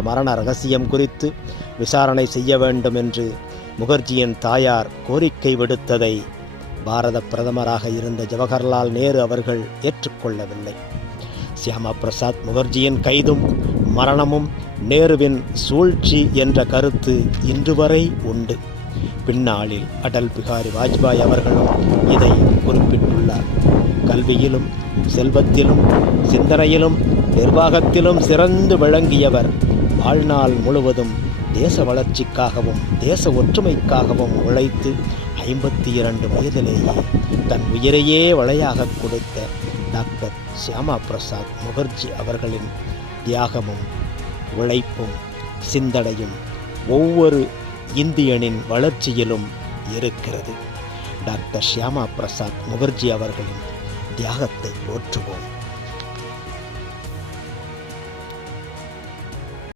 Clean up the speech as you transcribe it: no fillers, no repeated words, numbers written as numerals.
மரண ரகசியம் குறித்து விசாரணை செய்ய வேண்டும் என்று முகர்ஜியின் தாயார் கோரிக்கை விடுத்ததை பாரத பிரதமராக இருந்த ஜவஹர்லால் நேரு அவர்கள் ஏற்றுக்கொள்ளவில்லை. சியாமா பிரசாத் முகர்ஜியின் கைதும் மரணமும் நேருவின் சூழ்ச்சி என்ற கருத்து இன்று வரை உண்டு. பின்னாளில் அடல் பிகாரி வாஜ்பாய் அவர்களும் இதை குறிப்பிட்டுள்ளார். கல்வியிலும் செல்வத்திலும் சிந்தனையிலும் நிர்வாகத்திலும் சிறந்து விளங்கியவர். வாழ்நாள் முழுவதும் தேச வளர்ச்சிக்காகவும் தேச ஒற்றுமைக்காகவும் உழைத்து 52 வயதிலேயே தன் உயிரையே வளையாக கொடுத்த டாக்டர் சியாமா பிரசாத் முகர்ஜி அவர்களின் தியாகமும் உழைப்பும் சிந்தனையும் ஒவ்வொரு இந்தியனின் வளர்ச்சியிலும் இருக்கிறது. டாக்டர் சியாமா பிரசாத் முகர்ஜி அவர்களின் தியாகத்தை போற்றுவோம்.